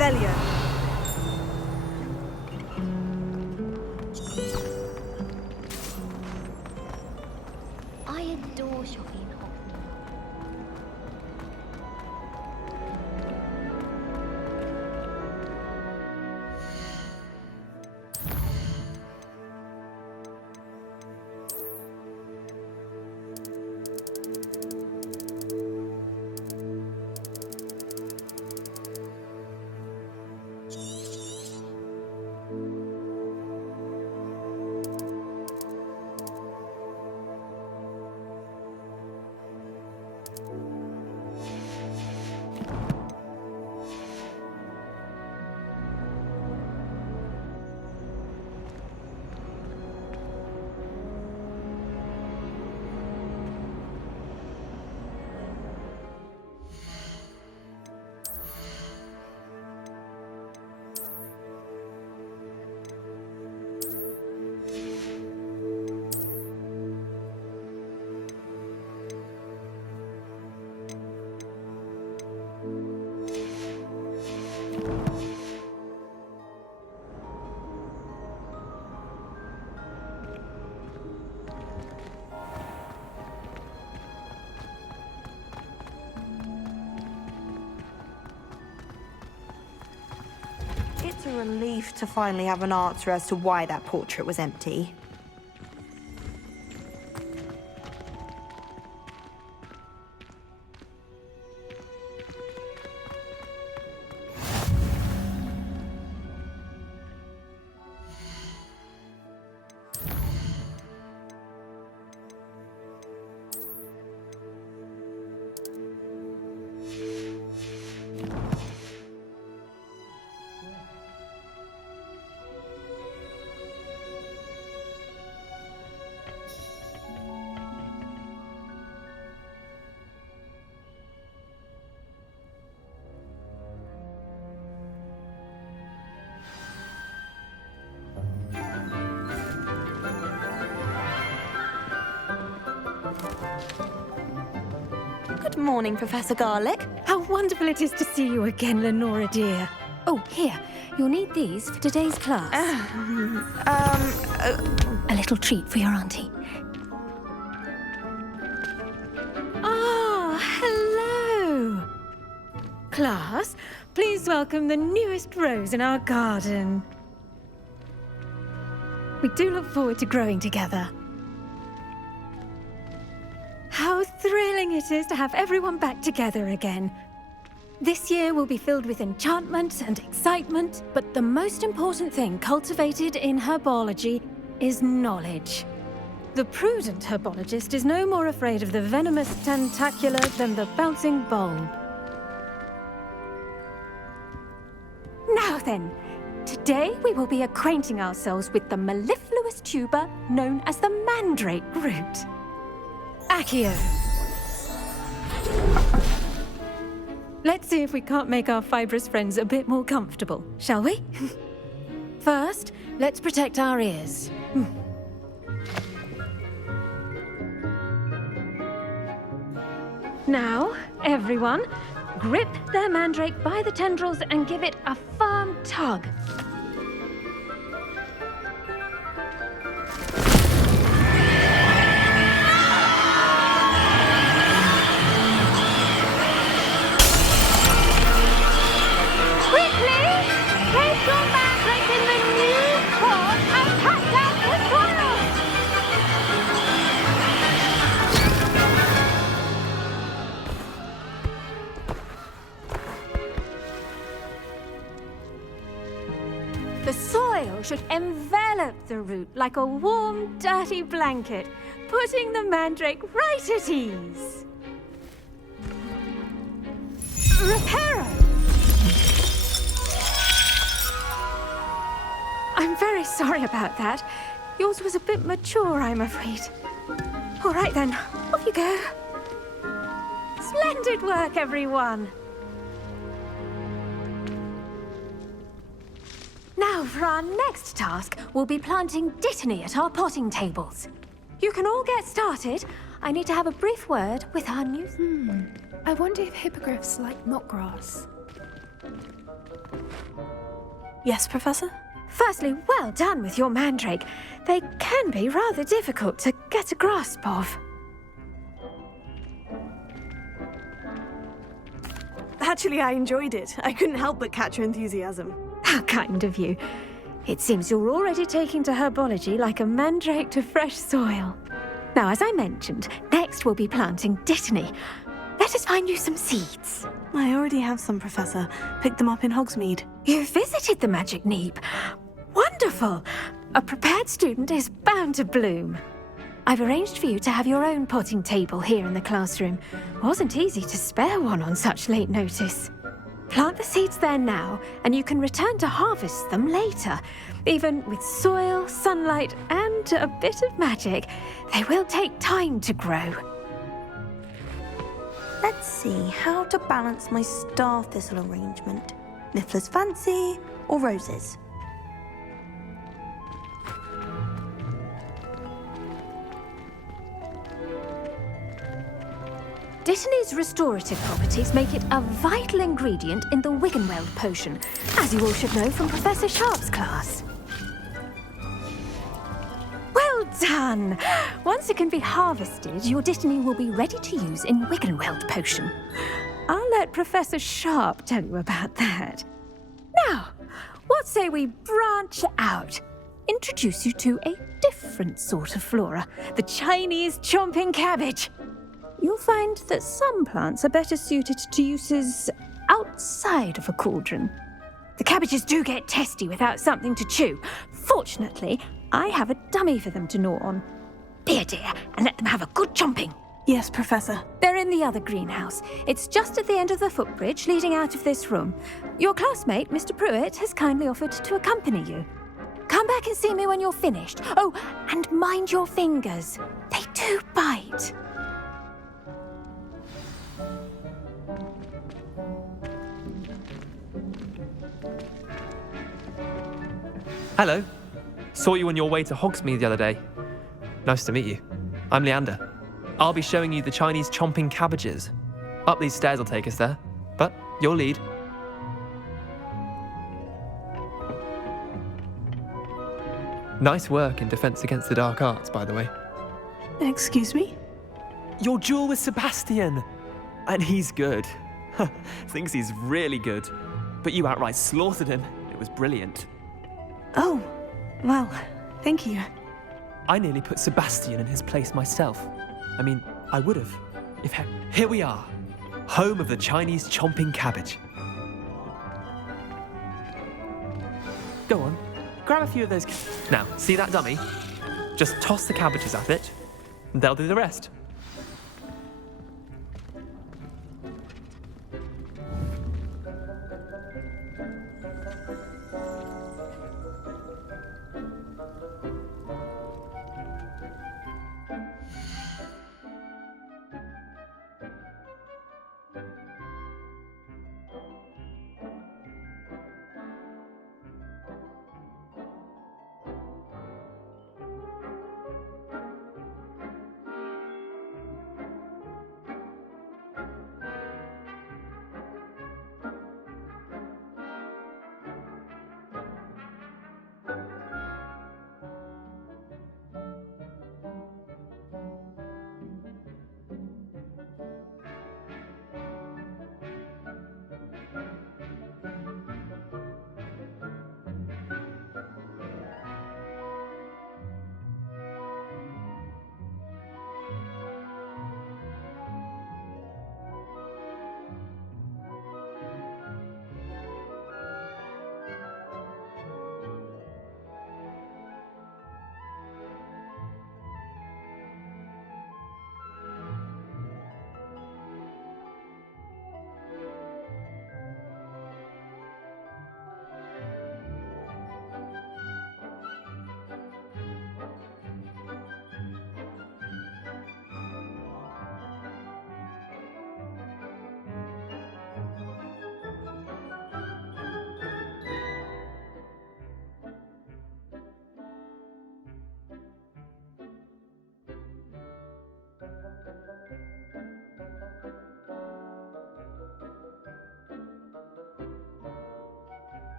Revelio. I adore shopping in Hogwarts. It's a relief to finally have an answer as to why that portrait was empty. Good morning, Professor Garlick. How wonderful it is to see you again, Lenora dear. Oh, here. You'll need these for today's class. A little treat for your auntie. Ah, hello. Class, please welcome the newest rose in our garden. We do look forward to growing together. How thrilling it is to have everyone back together again. This year will be filled with enchantment and excitement, but the most important thing cultivated in herbology is knowledge. The prudent herbologist is no more afraid of the venomous tentacular than the bouncing bulb. Now then, today we will be acquainting ourselves with the mellifluous tuber known as the mandrake root. Accio. Let's see if we can't make our fibrous friends a bit more comfortable, shall we? First, let's protect our ears. Now, everyone, grip their mandrake by the tendrils and give it a firm tug. The soil should envelop the root like a warm, dirty blanket, putting the mandrake right at ease. Reparo! I'm very sorry about that. Yours was a bit mature, I'm afraid. All right then, off you go. Splendid work, everyone. Now, for our next task, we'll be planting Dittany at our potting tables. You can all get started. I need to have a brief word with our new... I wonder if hippogriffs like mock grass. Yes, Professor? Firstly, well done with your mandrake. They can be rather difficult to get a grasp of. Actually, I enjoyed it. I couldn't help but catch your enthusiasm. How kind of you. It seems you're already taking to herbology like a mandrake to fresh soil. Now, as I mentioned, next we'll be planting dittany. Let us find you some seeds. I already have some, Professor. Picked them up in Hogsmeade. You visited the Magic Neep. Wonderful! A prepared student is bound to bloom. I've arranged for you to have your own potting table here in the classroom. Wasn't easy to spare one on such late notice. Plant the seeds there now, and you can return to harvest them later. Even with soil, sunlight, and a bit of magic, they will take time to grow. Let's see how to balance my star thistle arrangement. Niffler's fancy or roses? Dittany's restorative properties make it a vital ingredient in the Wiggenweld potion, as you all should know from Professor Sharp's class. Well done! Once it can be harvested, your Dittany will be ready to use in Wiggenweld potion. I'll let Professor Sharp tell you about that. Now, what say we branch out? Introduce you to a different sort of flora, the Chinese chomping cabbage. You'll find that some plants are better suited to uses outside of a cauldron. The cabbages do get testy without something to chew. Fortunately, I have a dummy for them to gnaw on. Be a dear and let them have a good chomping. Yes, Professor. They're in the other greenhouse. It's just at the end of the footbridge leading out of this room. Your classmate, Mr. Pruitt, has kindly offered to accompany you. Come back and see me when you're finished. Oh, and mind your fingers. They do bite. Hello. Saw you on your way to Hogsmeade the other day. Nice to meet you. I'm Leander. I'll be showing you the Chinese chomping cabbages. Up these stairs will take us there, but you'll lead. Nice work in Defense Against the Dark Arts, by the way. Excuse me? Your duel with Sebastian! And he's good. Thinks he's really good. But you outright slaughtered him. It was brilliant. Oh, well, thank you. I nearly put Sebastian in his place myself. I mean, I would have. Here we are, home of the Chinese chomping cabbage. Go on, grab a few of those. Now, see that dummy? Just toss the cabbages at it, and they'll do the rest.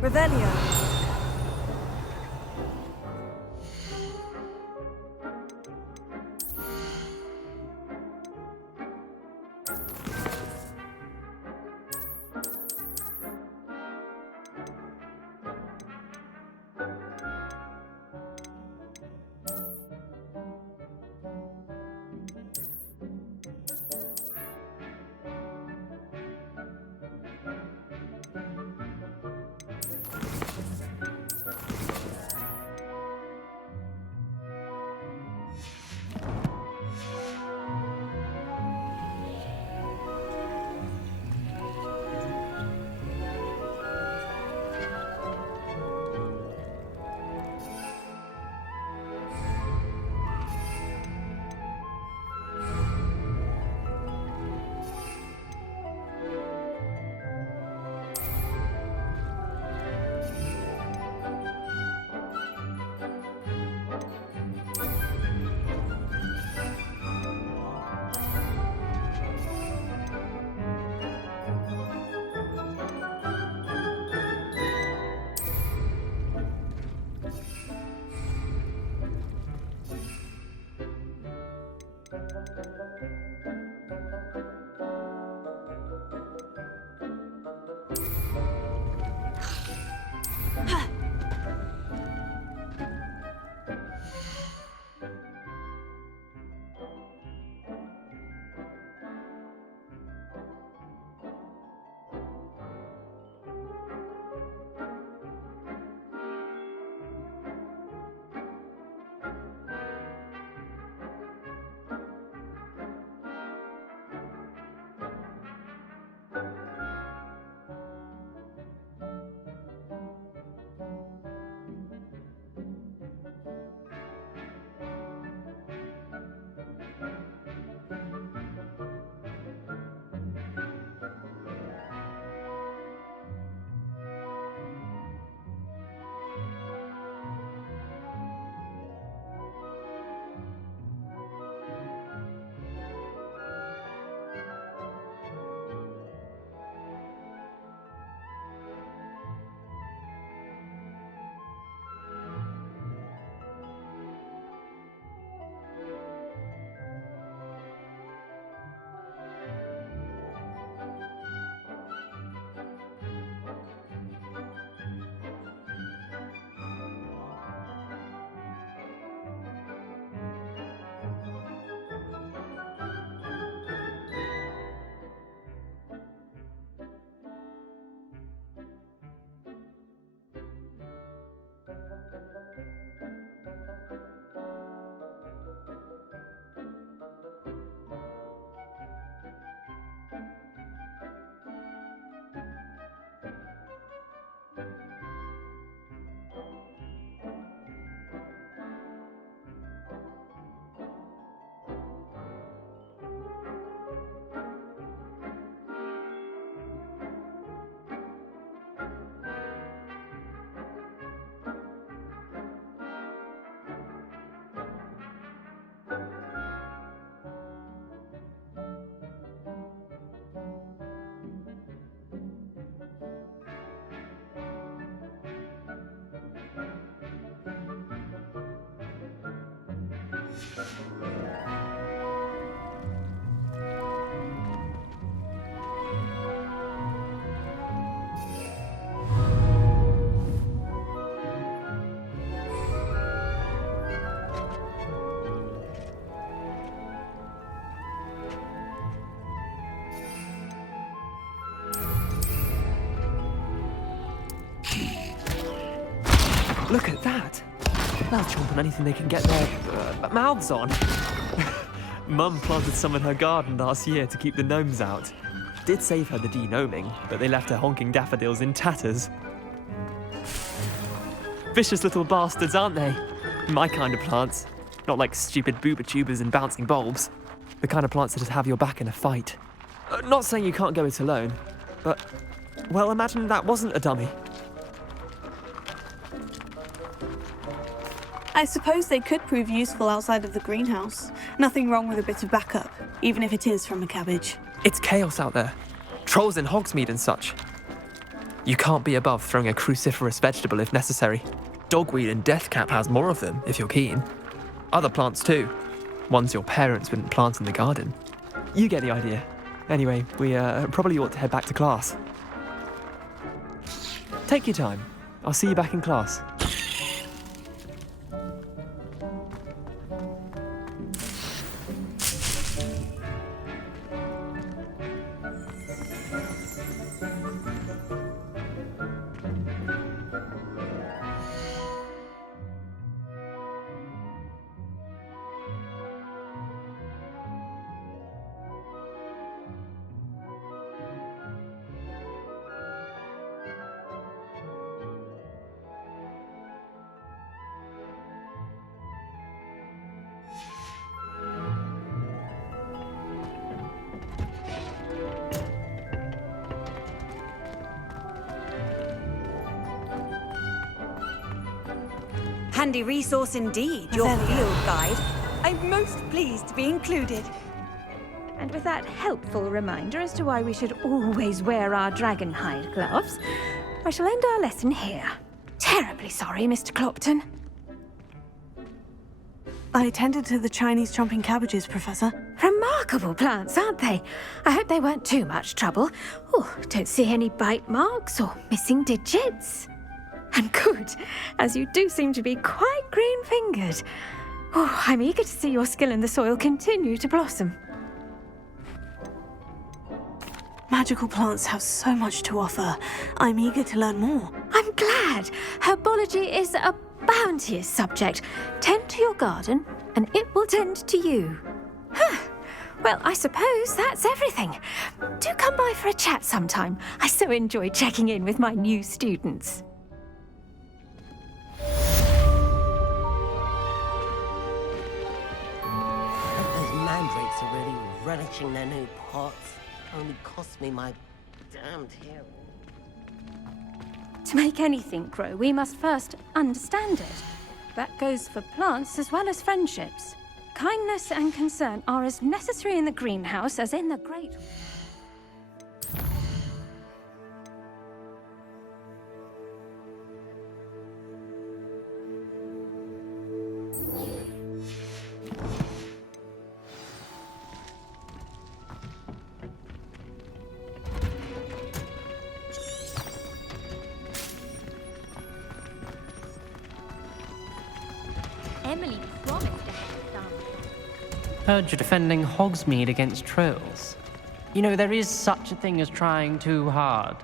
Revelio. Look at that! They'll chomp on anything they can get their mouths on. Mum planted some in her garden last year to keep the gnomes out. Did save her the de-gnoming, but they left her honking daffodils in tatters. Vicious little bastards, aren't they? My kind of plants. Not like stupid booba tubers and bouncing bulbs. The kind of plants that just have your back in a fight. Not saying you can't go it alone, but Well, imagine that wasn't a dummy. I suppose they could prove useful outside of the greenhouse. Nothing wrong with a bit of backup, even if it is from a cabbage. It's chaos out there. Trolls in Hogsmeade and such. You can't be above throwing a cruciferous vegetable if necessary. Dogweed and deathcap has more of them, if you're keen. Other plants too. Ones your parents wouldn't plant in the garden. You get the idea. Anyway, we probably ought to head back to class. Take your time. I'll see you back in class. Handy resource indeed, your field guide. I'm most pleased to be included. And with that helpful reminder as to why we should always wear our dragon hide gloves, I shall end our lesson here. Terribly sorry, Mr. Clopton. I tended to the Chinese chomping cabbages, Professor. Remarkable plants, aren't they? I hope they weren't too much trouble. Oh, don't see any bite marks or missing digits. And good, as you do seem to be quite green-fingered. Oh, I'm eager to see your skill in the soil continue to blossom. Magical plants have so much to offer. I'm eager to learn more. I'm glad. Herbology is a bounteous subject. Tend to your garden, and it will tend to you. Well, I suppose that's everything. Do come by for a chat sometime. I so enjoy checking in with my new students. Those mandrakes are really relishing their new pots. Only cost me my damned hair. To make anything grow, we must first understand it. That goes for plants as well as friendships. Kindness and concern are as necessary in the greenhouse as in the great... Emily promised to help some. Heard you're defending Hogsmeade against trolls. You know, there is such a thing as trying too hard.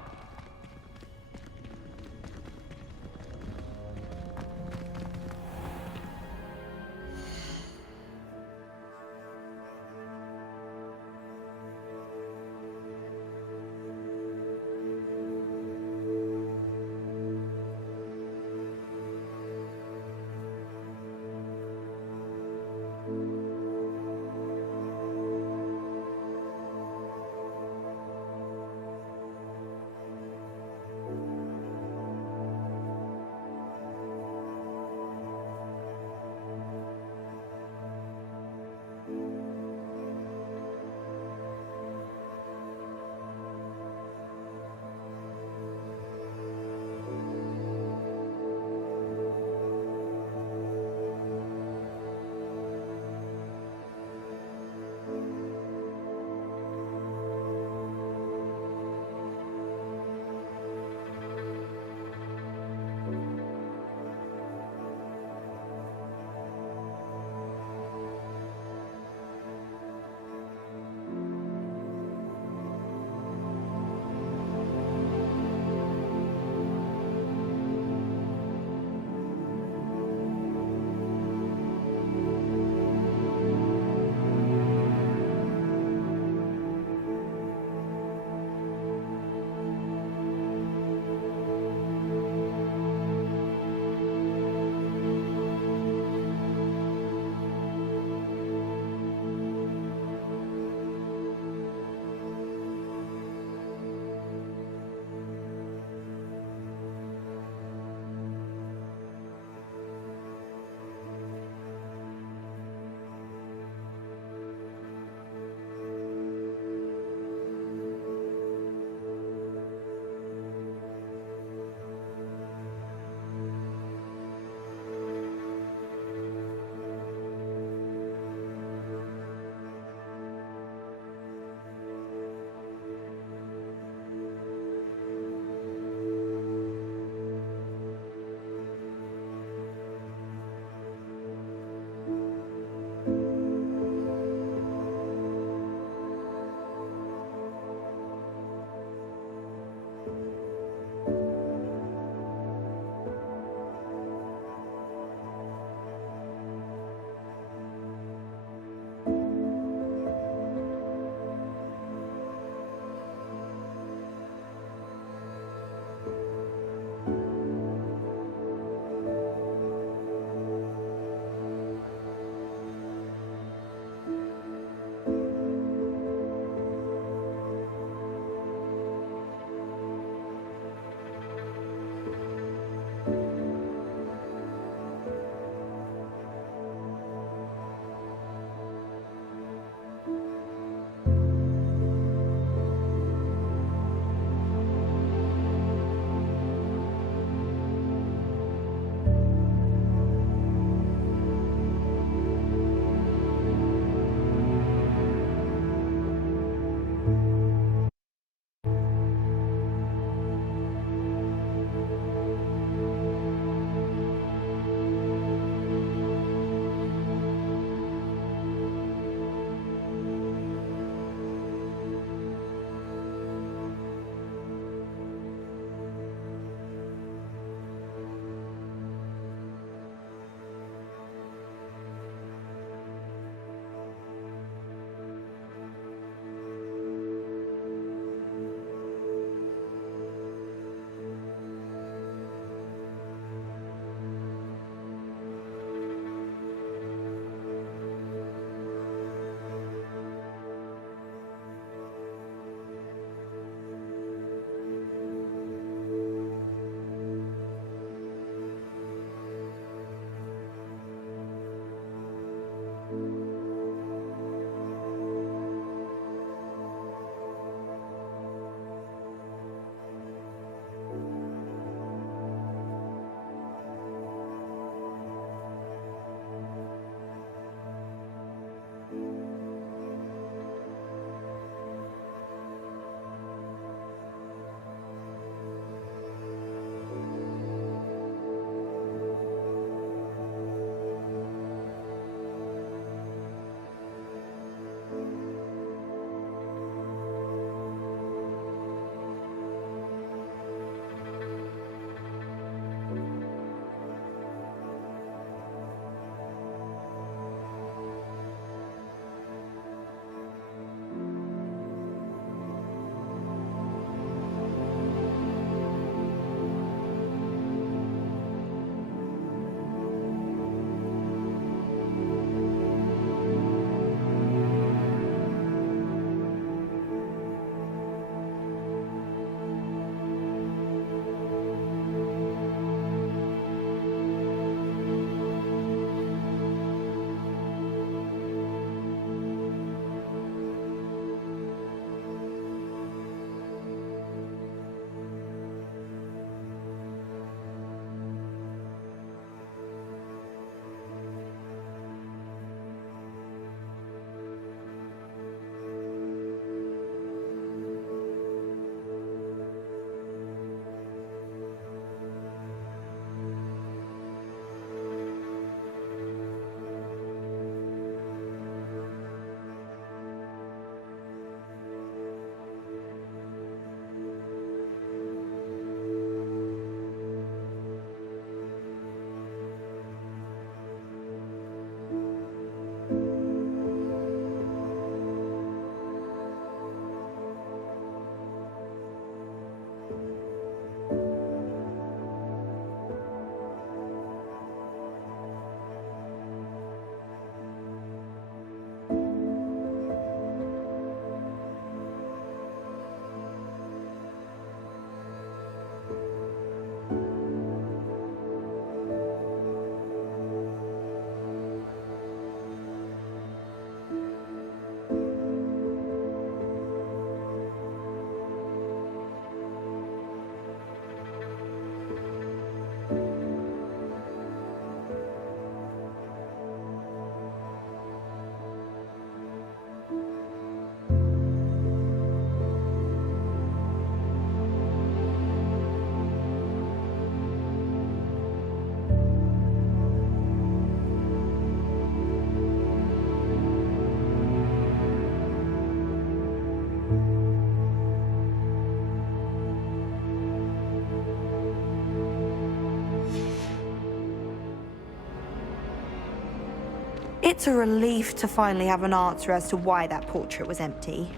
It's a relief to finally have an answer as to why that portrait was empty.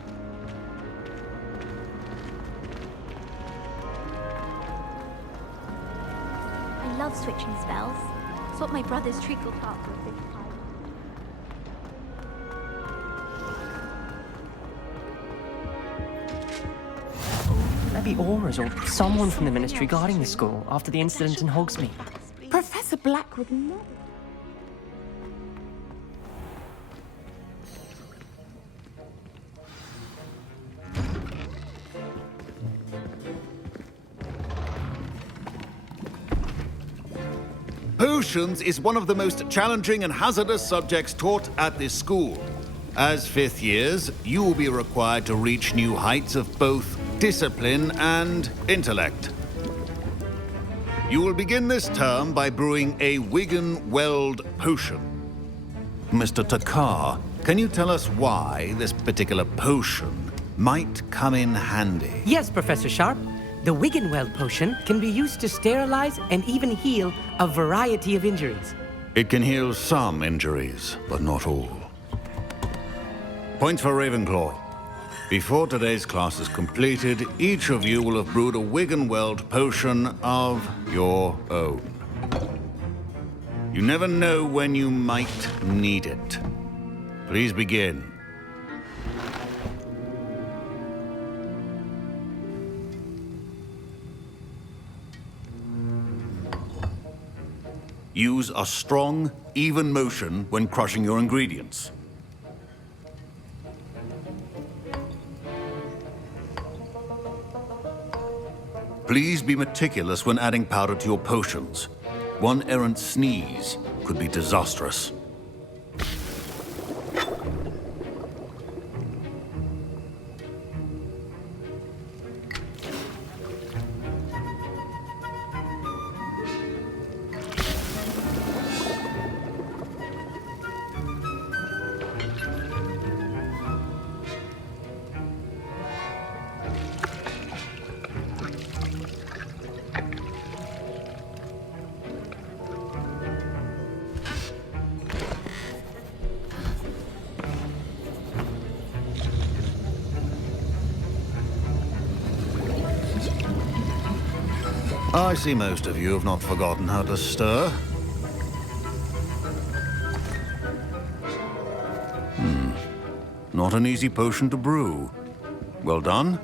I love switching spells. It's what my brother's treacle part was this time. Maybe Aura's or someone from the Ministry guarding the school after the incident in Hogsmeade. Professor Black would never. Potions is one of the most challenging and hazardous subjects taught at this school. As fifth years, you will be required to reach new heights of both discipline and intellect. You will begin this term by brewing a Wigan-Weld potion. Mr. Takar, can you tell us why this particular potion might come in handy? Yes, Professor Sharp. The Wigan-Weld potion can be used to sterilize and even heal a variety of injuries. It can heal some injuries, but not all. Points for Ravenclaw. Before today's class is completed, each of you will have brewed a Wigan-Weld potion of your own. You never know when you might need it. Please begin. Use a strong, even motion when crushing your ingredients. Please be meticulous when adding powder to your potions. One errant sneeze could be disastrous. I see most of you have not forgotten how to stir. Not an easy potion to brew. Well done.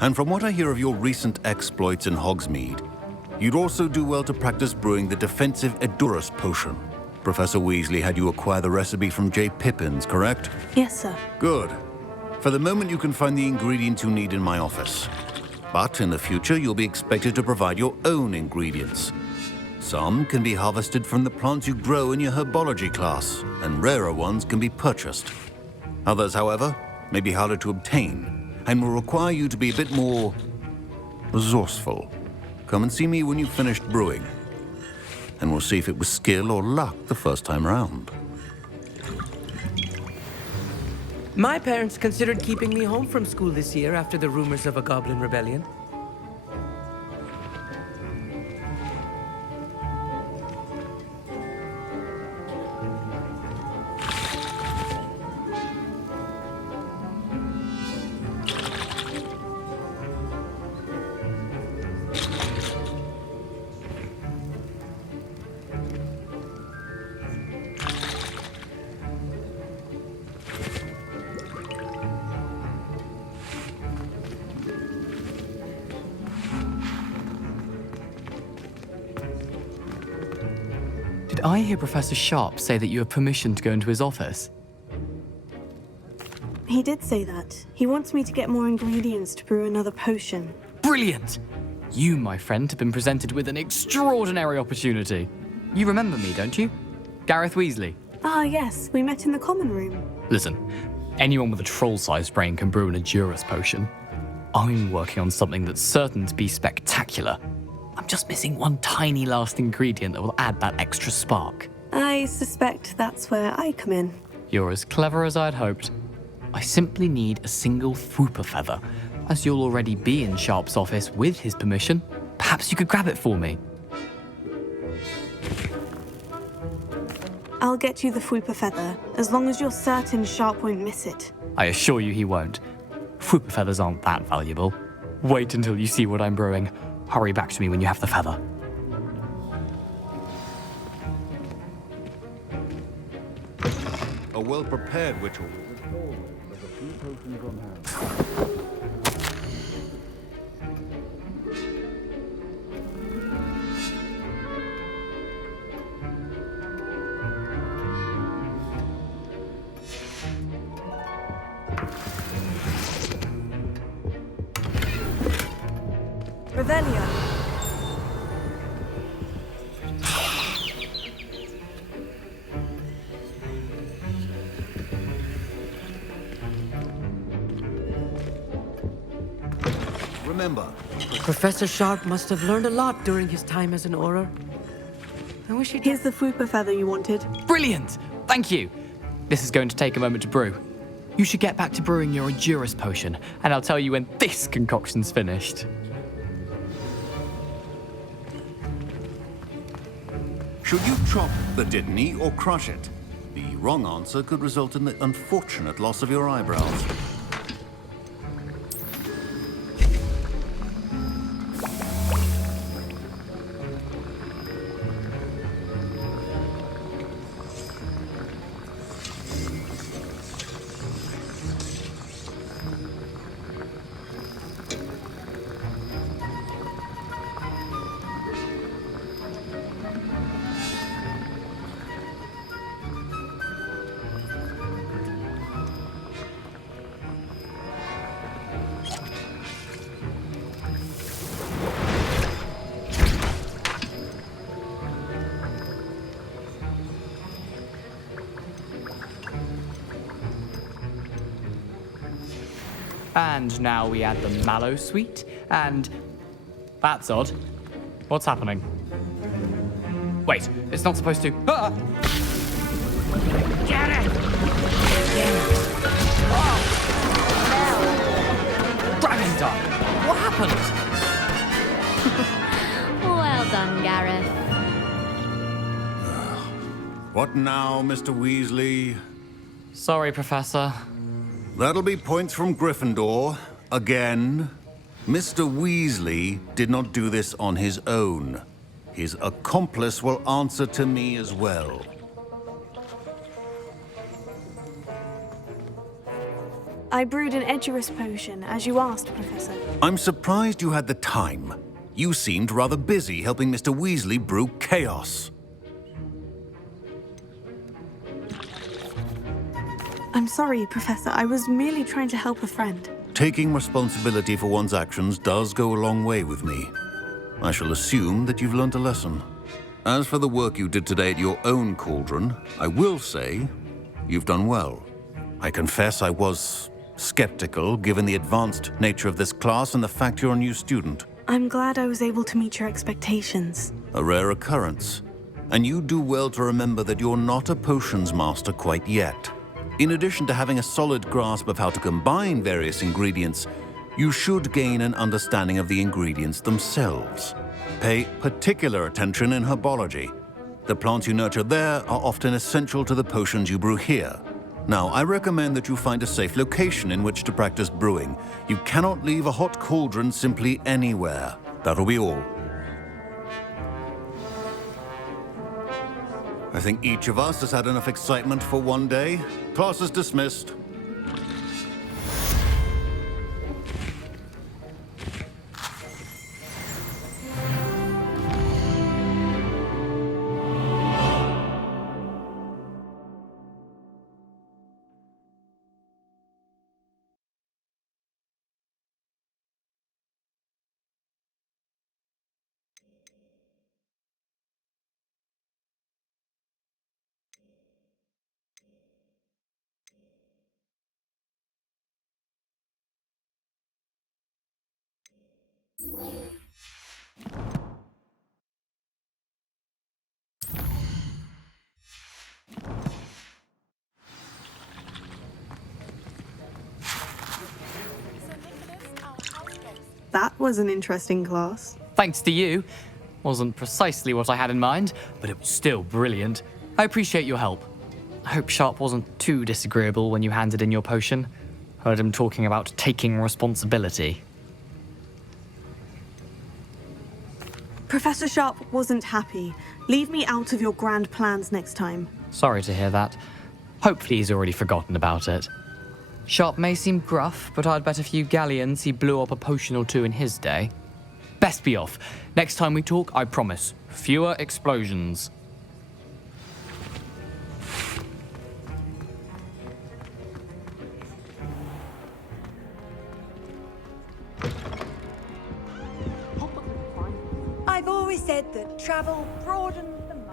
And from what I hear of your recent exploits in Hogsmeade, you'd also do well to practice brewing the defensive Edurus potion. Professor Weasley had you acquire the recipe from J. Pippins, correct? Yes, sir. Good. For the moment, you can find the ingredients you need in my office. But in the future, you'll be expected to provide your own ingredients. Some can be harvested from the plants you grow in your herbology class, and rarer ones can be purchased. Others, however, may be harder to obtain, and will require you to be a bit more resourceful. Come and see me when you've finished brewing, and we'll see if it was skill or luck the first time round. My parents considered keeping me home from school this year after the rumors of a goblin rebellion. Did I hear Professor Sharp say that you have permission to go into his office? He did say that. He wants me to get more ingredients to brew another potion. Brilliant! You, my friend, have been presented with an extraordinary opportunity. You remember me, don't you? Gareth Weasley. Ah, yes. We met in the common room. Listen, anyone with a troll-sized brain can brew an Edurus potion. I'm working on something that's certain to be spectacular. I'm just missing one tiny last ingredient that will add that extra spark. I suspect that's where I come in. You're as clever as I'd hoped. I simply need a single Fwooper feather. As you'll already be in Sharp's office with his permission, perhaps you could grab it for me. I'll get you the Fwooper feather, as long as you're certain Sharp won't miss it. I assure you he won't. Fwooper feathers aren't that valuable. Wait until you see what I'm brewing. Hurry back to me when you have the feather. A well-prepared witch will with a few potions on hand. Revelio. Remember, Professor Sharp must have learned a lot during his time as an Auror. I wish he'd... Here's the Fwooper feather you wanted. Brilliant! Thank you! This is going to take a moment to brew. You should get back to brewing your Endurus potion, and I'll tell you when this concoction's finished. should you chop the Dittany or crush it? The wrong answer could result in the unfortunate loss of your eyebrows. And now we add the mallow sweet, and... That's odd. What's happening? Wait, it's not supposed to... Ah! Get it! Dragon Dog! What happened? Well done, Gareth. What now, Mr. Weasley? Sorry, Professor. That'll be points from Gryffindor. Again. Mr. Weasley did not do this on his own. His accomplice will answer to me as well. I brewed an Edurus potion, as you asked, Professor. I'm surprised you had the time. You seemed rather busy helping Mr. Weasley brew chaos. I'm sorry, Professor. I was merely trying to help a friend. Taking responsibility for one's actions does go a long way with me. I shall assume that you've learnt a lesson. As for the work you did today at your own cauldron, I will say you've done well. I confess I was skeptical, given the advanced nature of this class and the fact you're a new student. I'm glad I was able to meet your expectations. A rare occurrence. And you do well to remember that you're not a potions master quite yet. In addition to having a solid grasp of how to combine various ingredients, you should gain an understanding of the ingredients themselves. Pay particular attention in herbology. The plants you nurture there are often essential to the potions you brew here. Now, I recommend that you find a safe location in which to practice brewing. You cannot leave a hot cauldron simply anywhere. That'll be all. I think each of us has had enough excitement for one day. Class is dismissed. That was an interesting class. Thanks to you. Wasn't precisely what I had in mind, but it was still brilliant. I appreciate your help. I hope Sharp wasn't too disagreeable when you handed in your potion. Heard him talking about taking responsibility. Professor Sharp wasn't happy. Leave me out of your grand plans next time. Sorry to hear that. Hopefully he's already forgotten about it. Sharp may seem gruff, but I'd bet a few galleons he blew up a potion or two in his day. Best be off. Next time we talk, I promise, fewer explosions. I've always said that travel broadens the mind.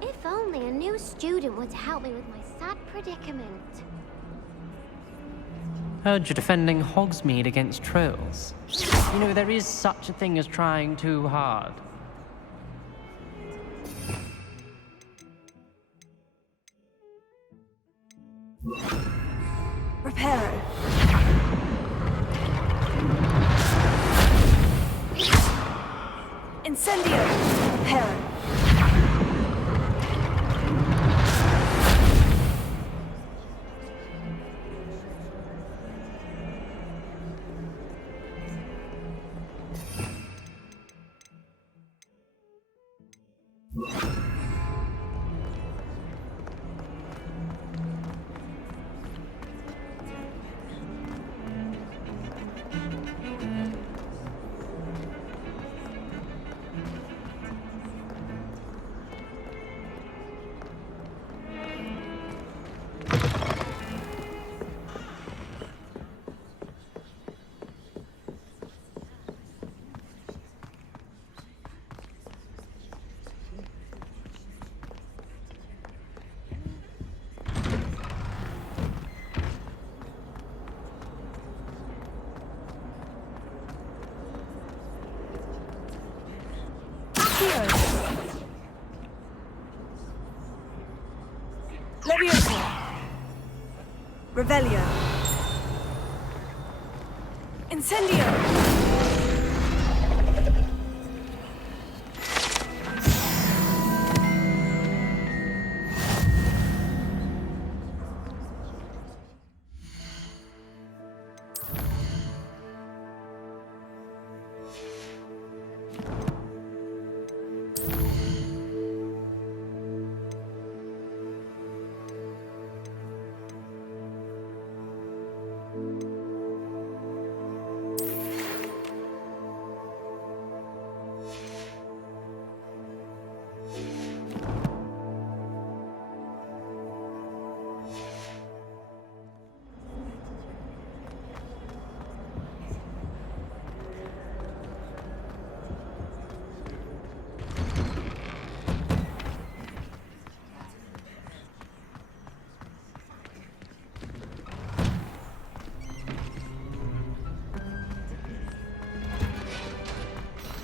If only a new student would help me with my sad predicament. Heard you're defending Hogsmeade against trolls. You know, there is such a thing as trying too hard. Reparo. Incendio. Reparo. Leviosa. Revelio. Incendio.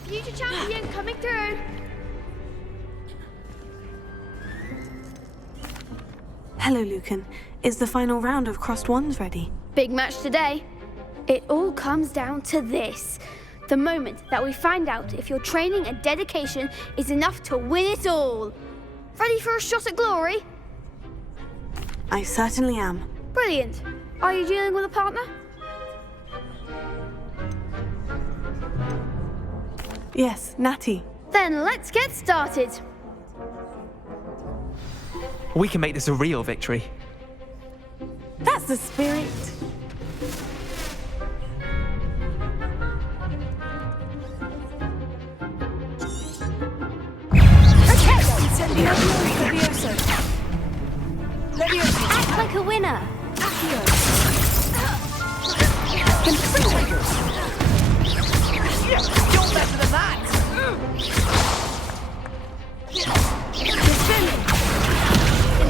Future champion coming through. Hello, Lucan. Is the final round of Crossed Wands ready? Big match today. It all comes down to this. The moment that we find out if your training and dedication is enough to win it all. Ready for a shot at glory? I certainly am. Brilliant. Are you dealing with a partner? Yes, Natty. Then let's get started. We can make this a real victory. That's the spirit. Act like a winner. You're better than that!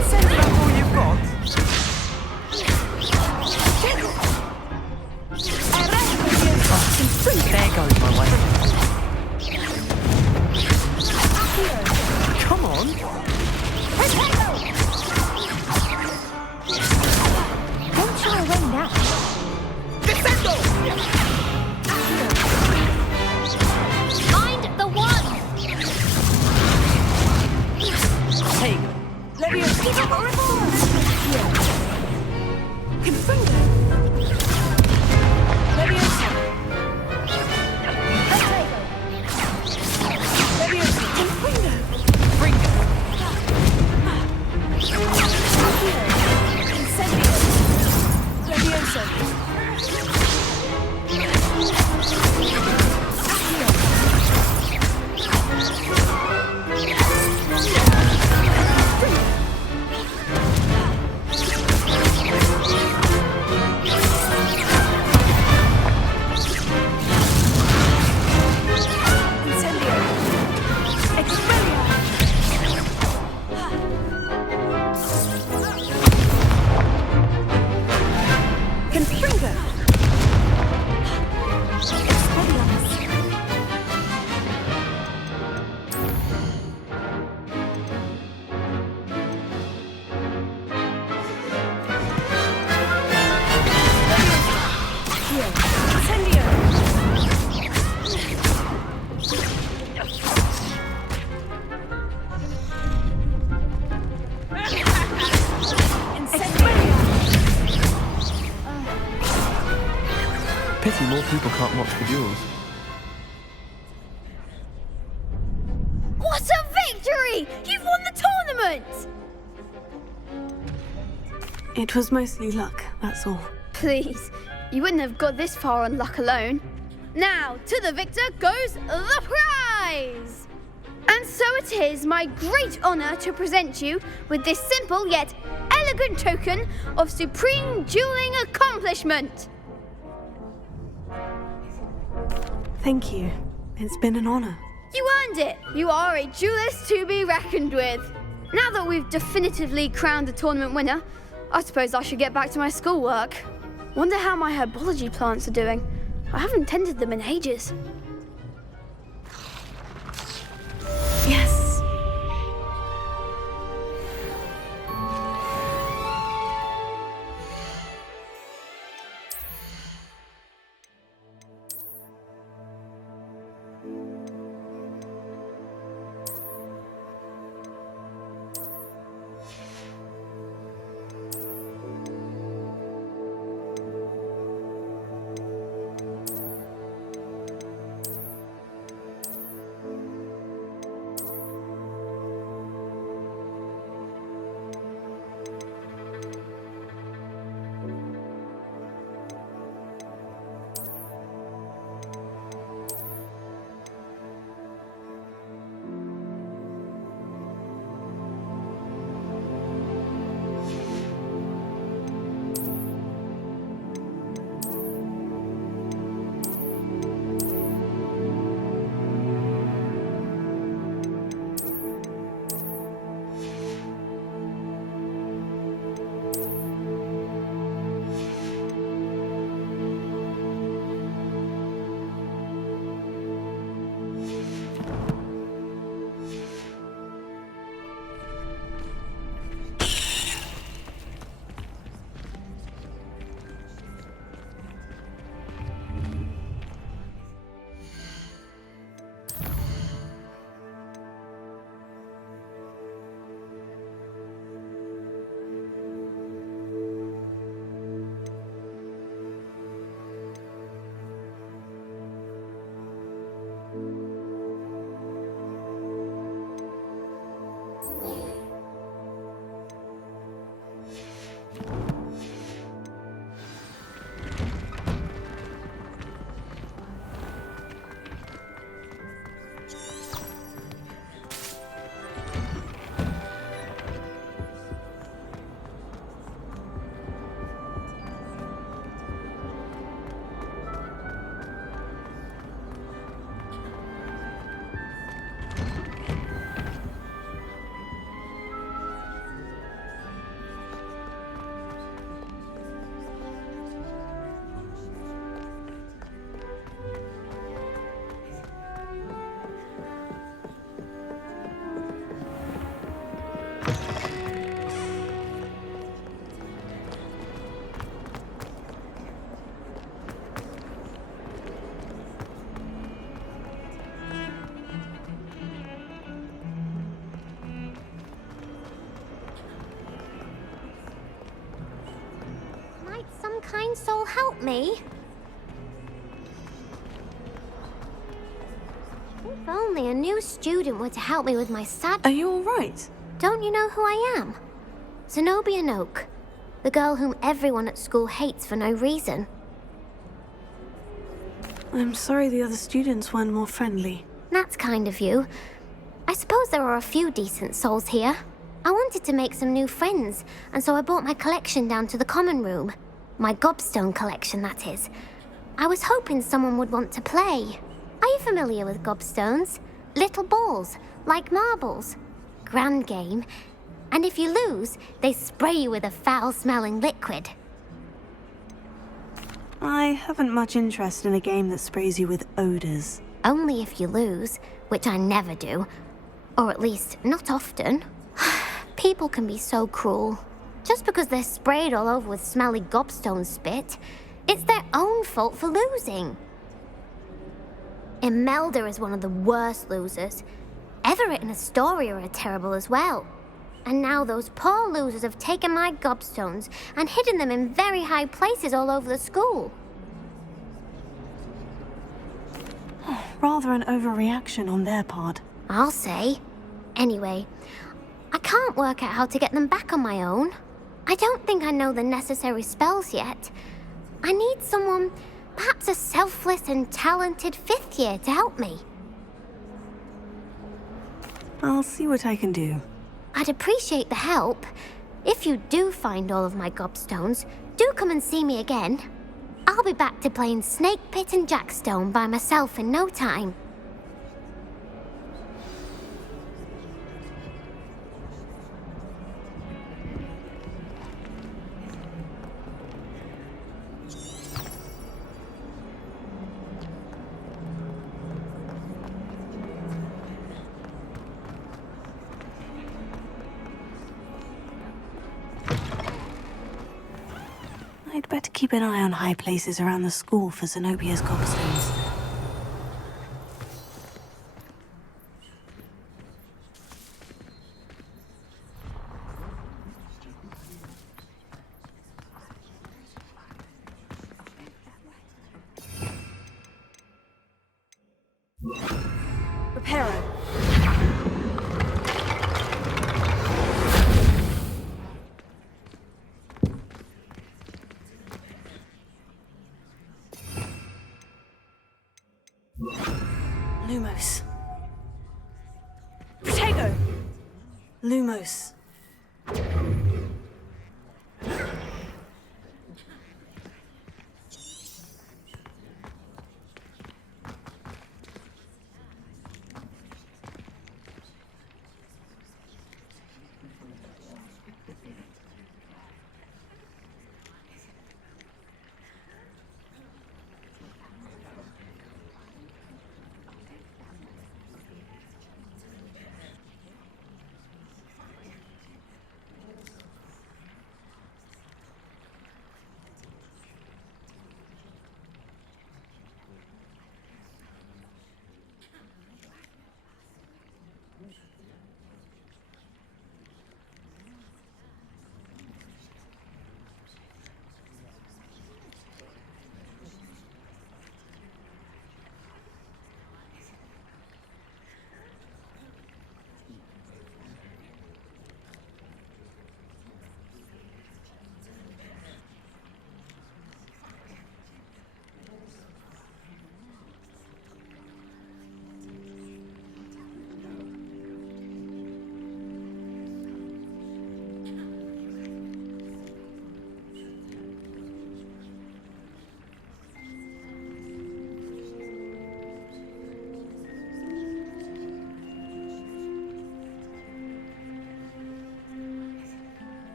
Is that all you've got? Pity more people can't watch the duels. What a victory! You've won the tournament! It was mostly luck, that's all. Please, you wouldn't have got this far on luck alone. Now, to the victor goes the prize! And so it is my great honour to present you with this simple yet elegant token of supreme dueling accomplishment. Thank you. It's been an honour. You earned it. You are a duelist to be reckoned with. Now that we've definitively crowned the tournament winner, I suppose I should get back to my schoolwork. Wonder how my herbology plants are doing. I haven't tended them in ages. Yes. Some kind soul help me? If only a new student were to help me with my sad... Are you all right? Don't you know who I am? Zenobia Noak, the girl whom everyone at school hates for no reason. I'm sorry the other students weren't more friendly. That's kind of you. I suppose there are a few decent souls here. I wanted to make some new friends, and so I brought my collection down to the common room. My gobstone collection, that is. I was hoping someone would want to play. Are you familiar with gobstones? Little balls, like marbles. Grand game. And if you lose, they spray you with a foul-smelling liquid. I haven't much interest in a game that sprays you with odors. Only if you lose, which I never do. Or at least, not often. People can be so cruel. Just because they're sprayed all over with smelly gobstone spit, it's their own fault for losing. Imelda is one of the worst losers. Everett and Astoria are terrible as well. And now those poor losers have taken my gobstones and hidden them in very high places all over the school. Rather an overreaction on their part. I'll say. Anyway, I can't work out how to get them back on my own. I don't think I know the necessary spells yet. I need someone, perhaps a selfless and talented 5th year to help me. I'll see what I can do. I'd appreciate the help. If you do find all of my gobstones, do come and see me again. I'll be back to playing Snake Pit and Jackstone by myself in no time. I'd better keep an eye on high places around the school for Zenobia's gobstones. Reparo. Lumos. Protego! Lumos.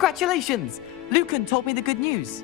Congratulations! Lucan told me the good news.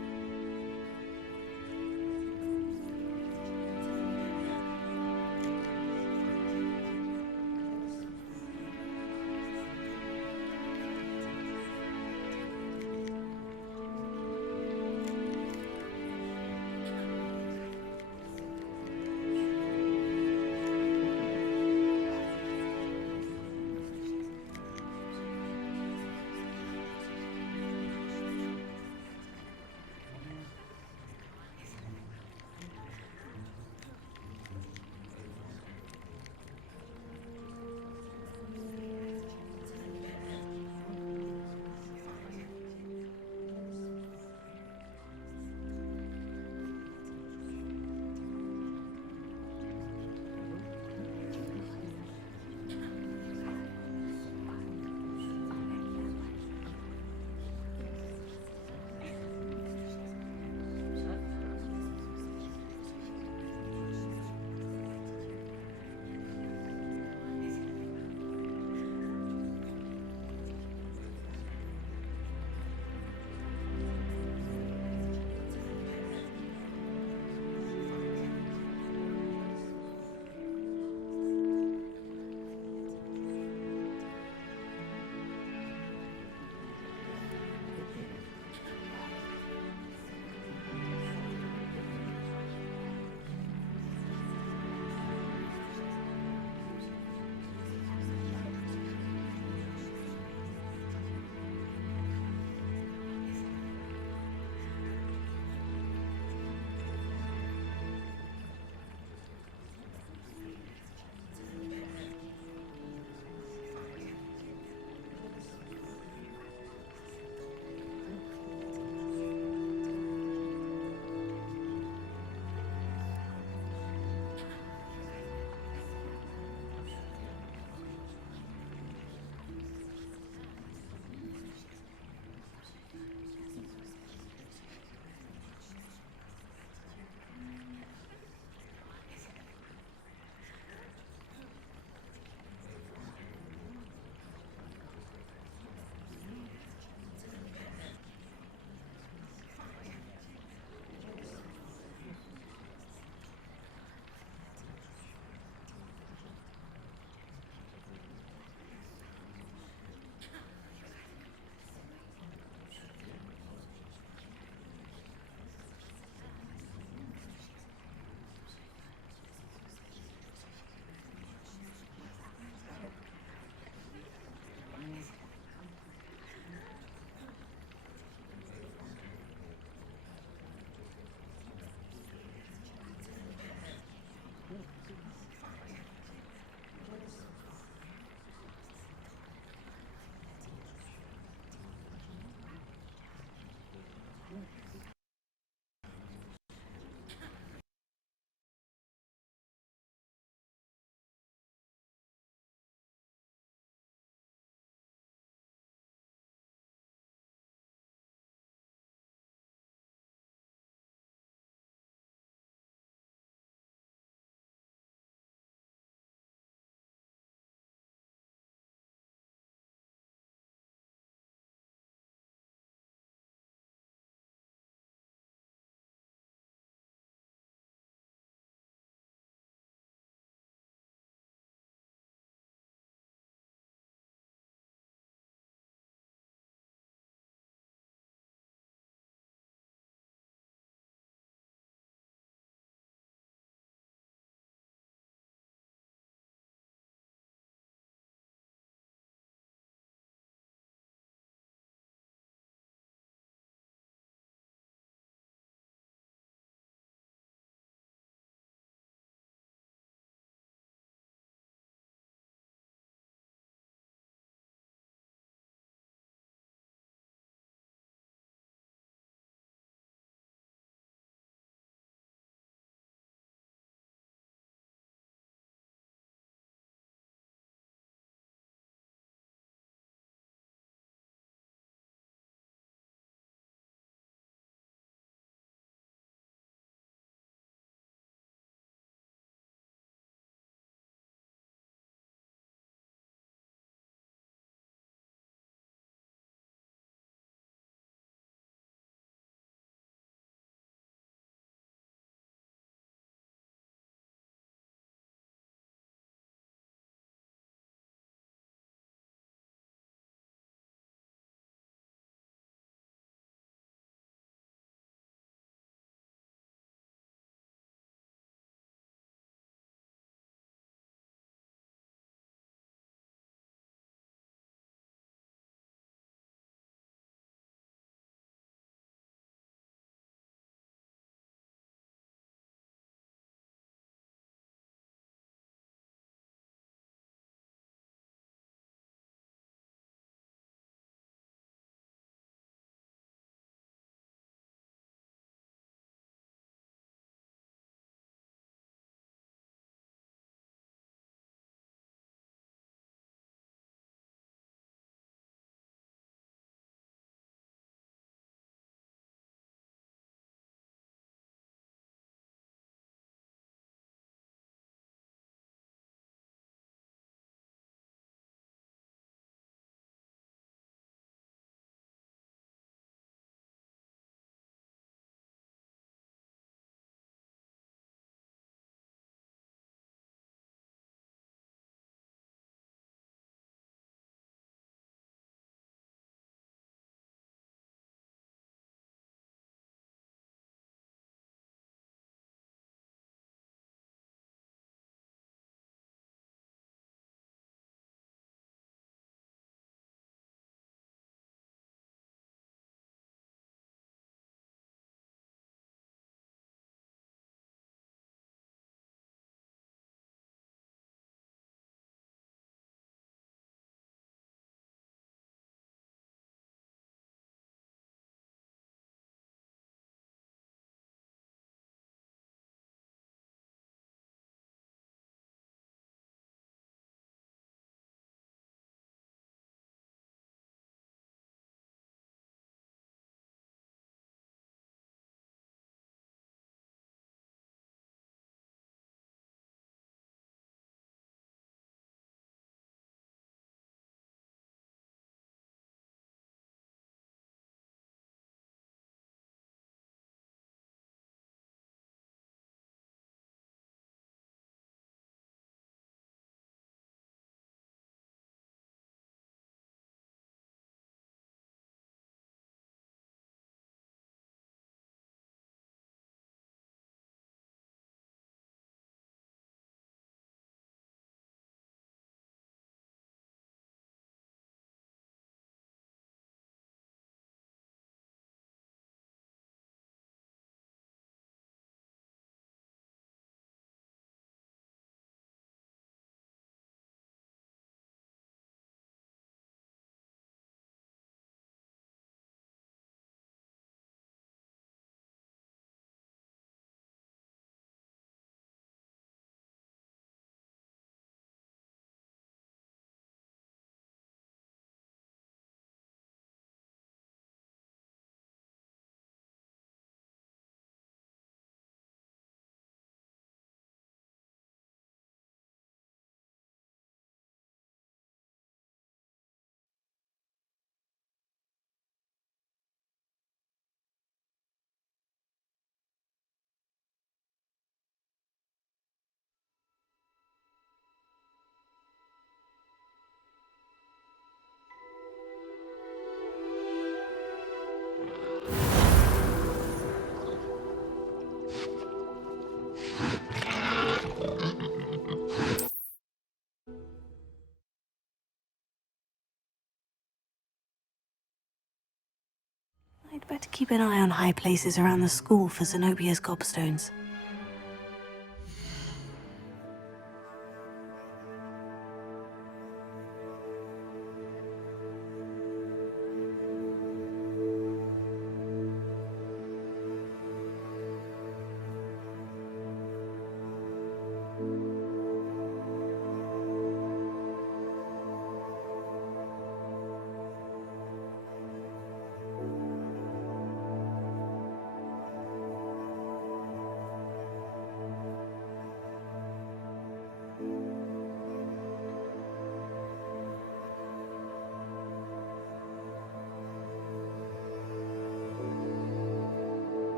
to keep an eye on high places around the school for Zenobia's gobstones.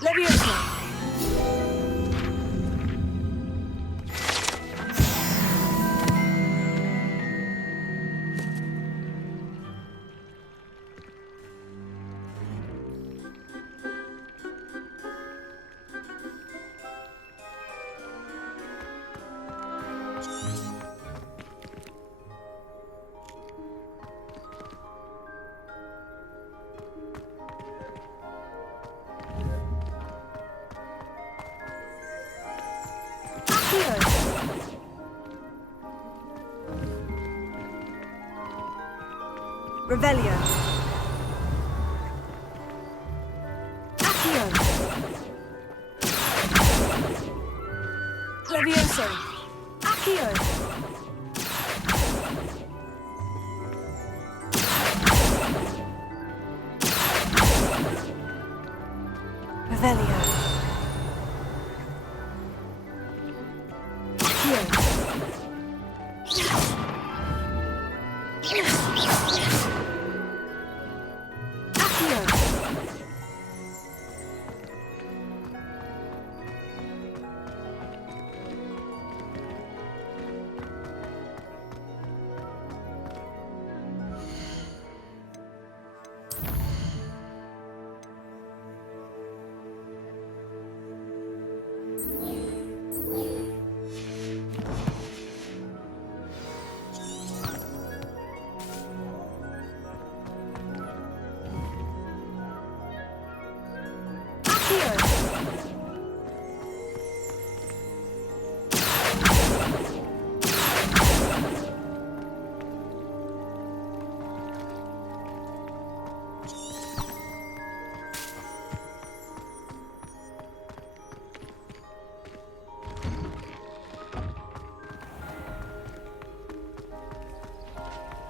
Leviosa! Revelio. Accio. Levioso. Accio. Revelio.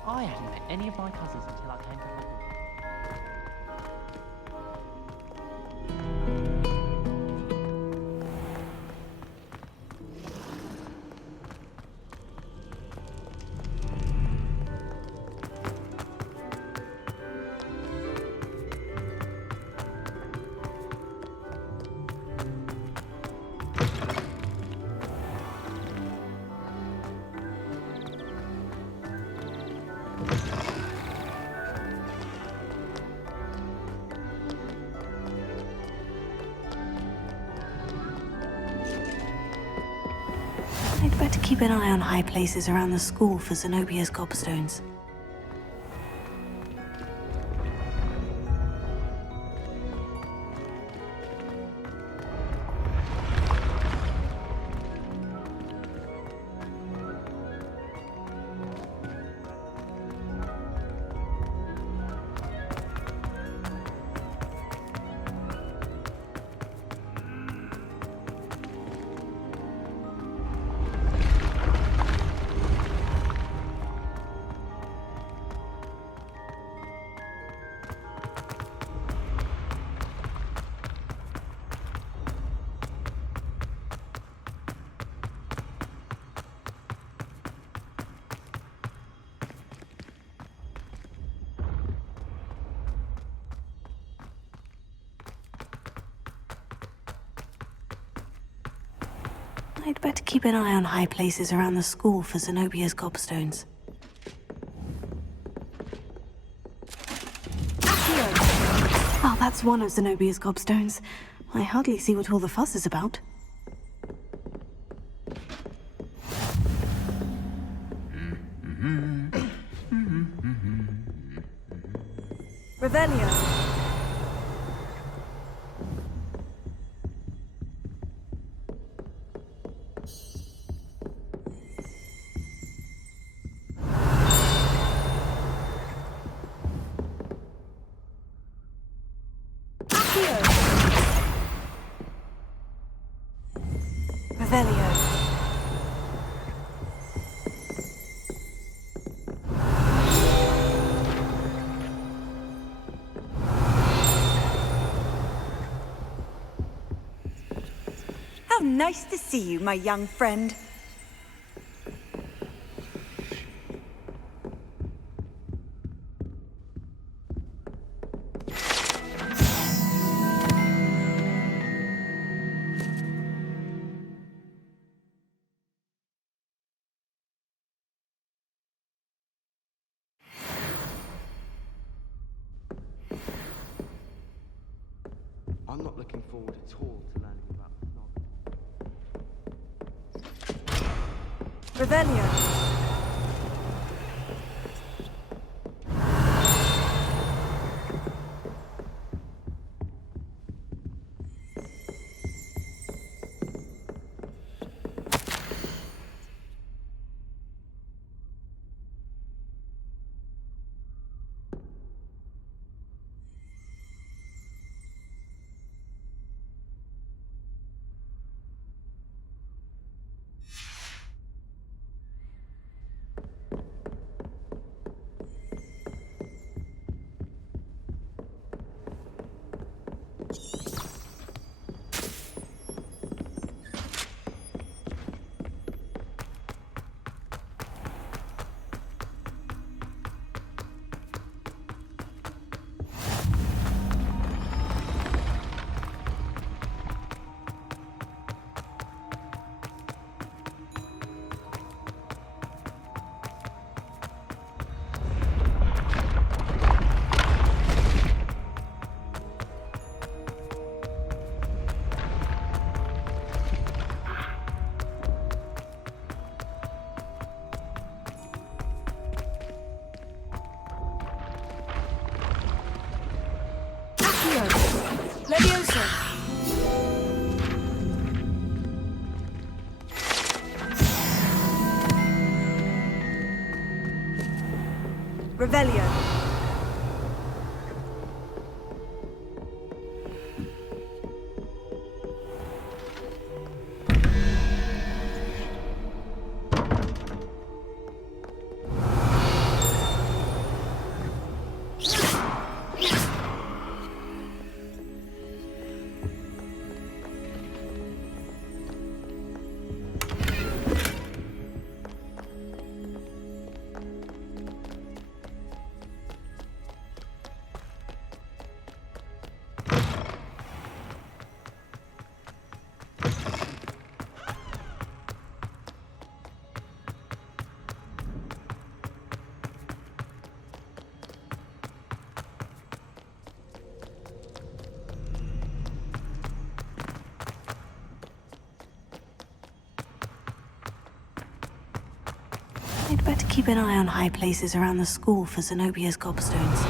I hadn't met any of my cousins until I came to Hogwarts. I'd better keep an eye on high places around the school for Zenobia's gobstones. I'd better keep an eye on high places around the school for Zenobia's gobstones. Oh, that's one of Zenobia's gobstones. I hardly see what all the fuss is about. Revelio. Revelio. How nice to see you, my young friend. I'm not looking forward at all to learning about Revelio. Levioso. Revelio. I'd better keep an eye on high places around the school for Zenobia's gobstones.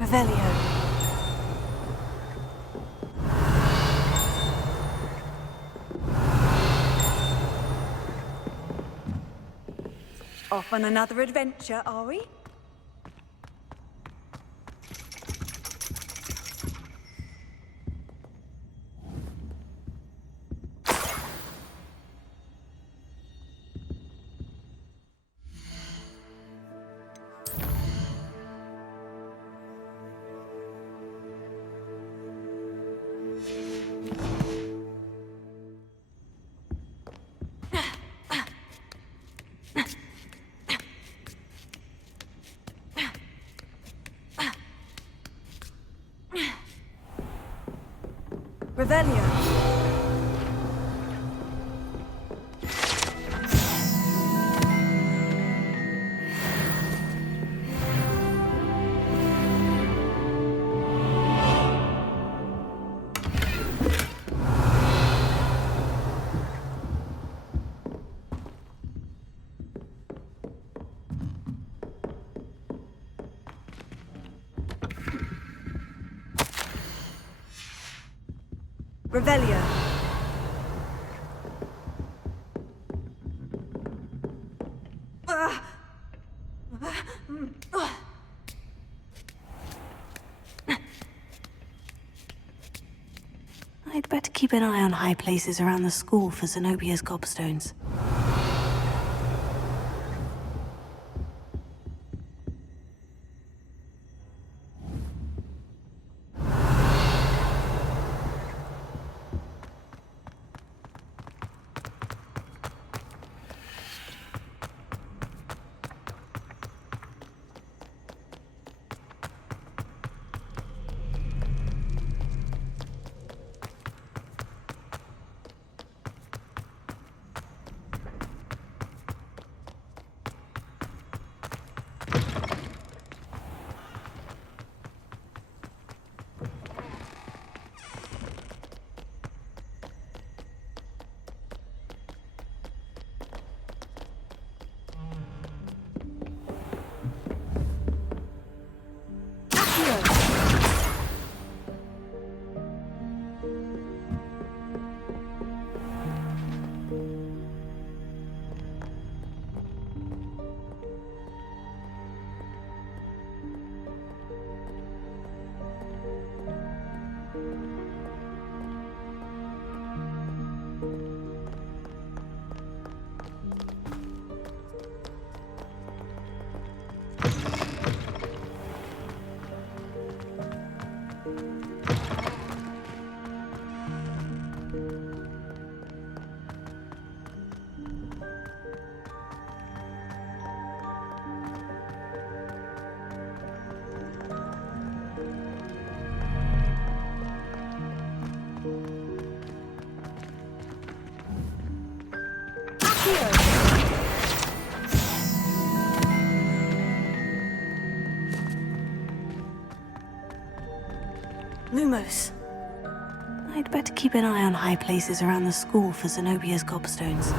Revelio. Off on another adventure, are we? Revelio. Revelio. I'd better keep an eye on high places around the school for Zenobia's gobstones. Lumos. I'd better keep an eye on high places around the school for Zenobia's gobstones.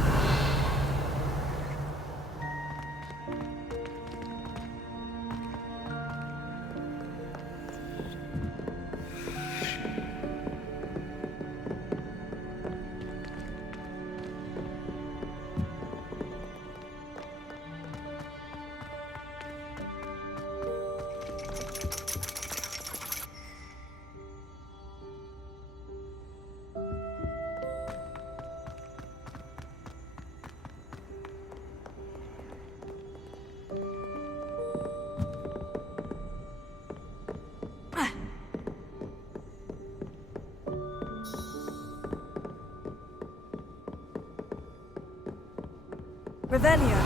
Revelio.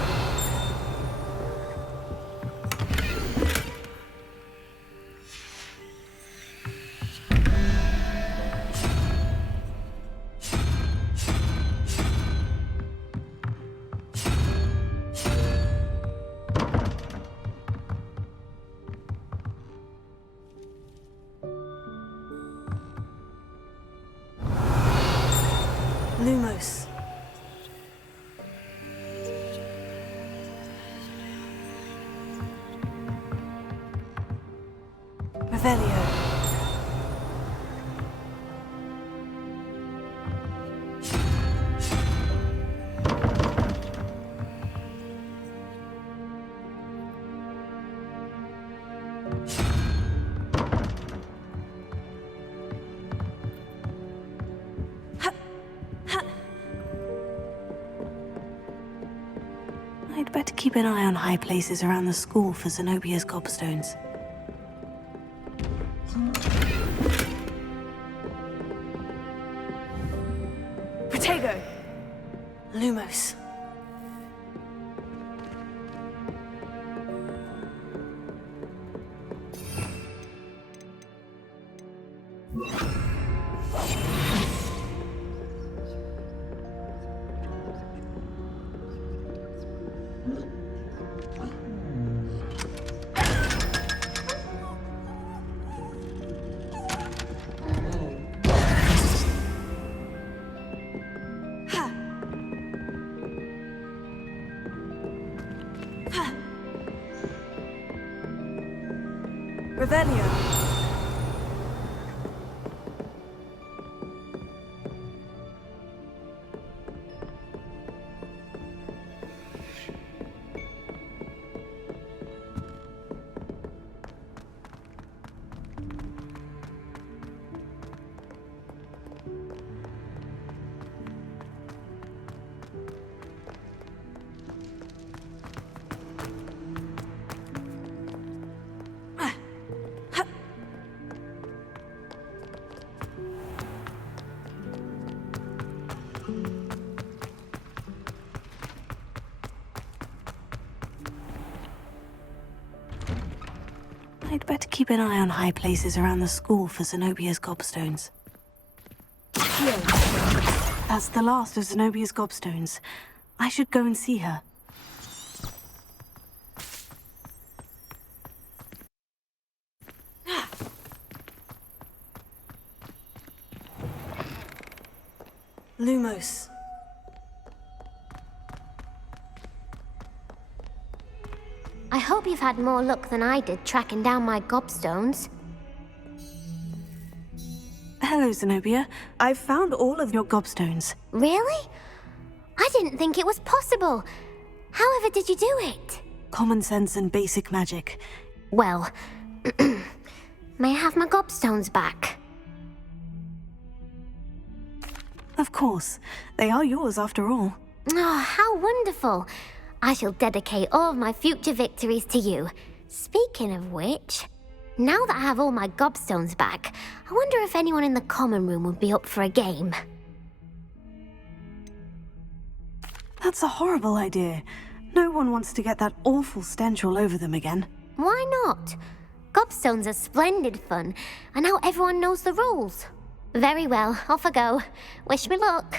Lumos. Revelio. I'd better keep an eye on high places around the school for Zenobia's gobstones. Protego! Lumos. Revelio. I'd better keep an eye on high places around the school for Zenobia's gobstones. Here. That's the last of Zenobia's gobstones. I should go and see her. Lumos. I hope you've had more luck than I did tracking down my gobstones. Hello, Zenobia. I've found all of your gobstones. Really? I didn't think it was possible. However did you do it? Common sense and basic magic. Well, may I have my gobstones back? Of course. They are yours after all. Oh, how wonderful. I shall dedicate all of my future victories to you. Speaking of which, now that I have all my gobstones back, I wonder if anyone in the common room would be up for a game. That's a horrible idea. No one wants to get that awful stench all over them again. Why not? Gobstones are splendid fun, and now everyone knows the rules. Very well, off I go. Wish me luck.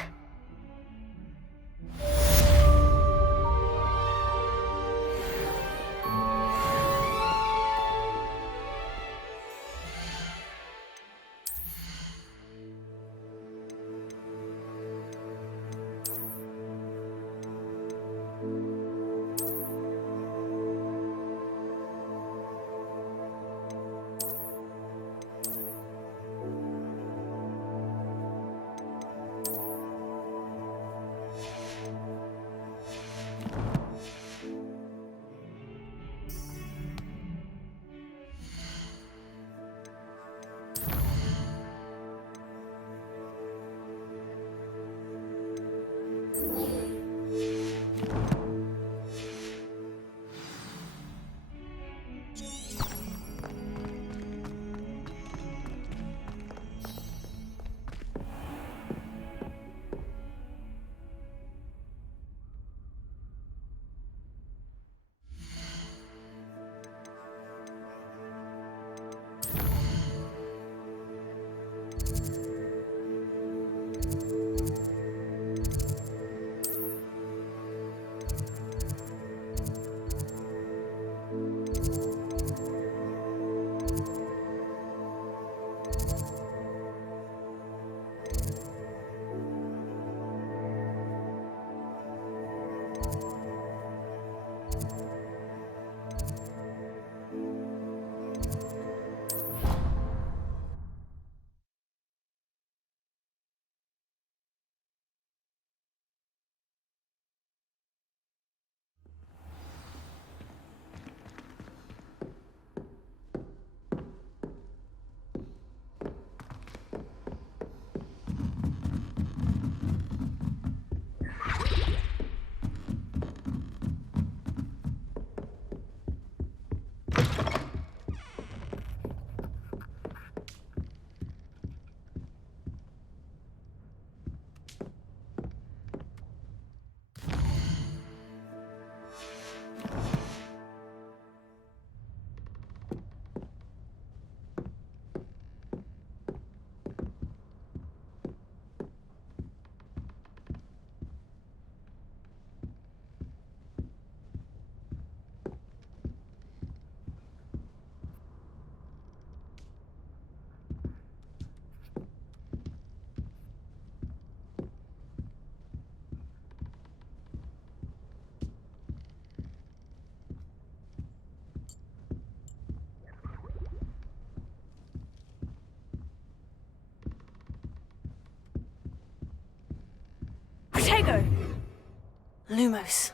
Lumos.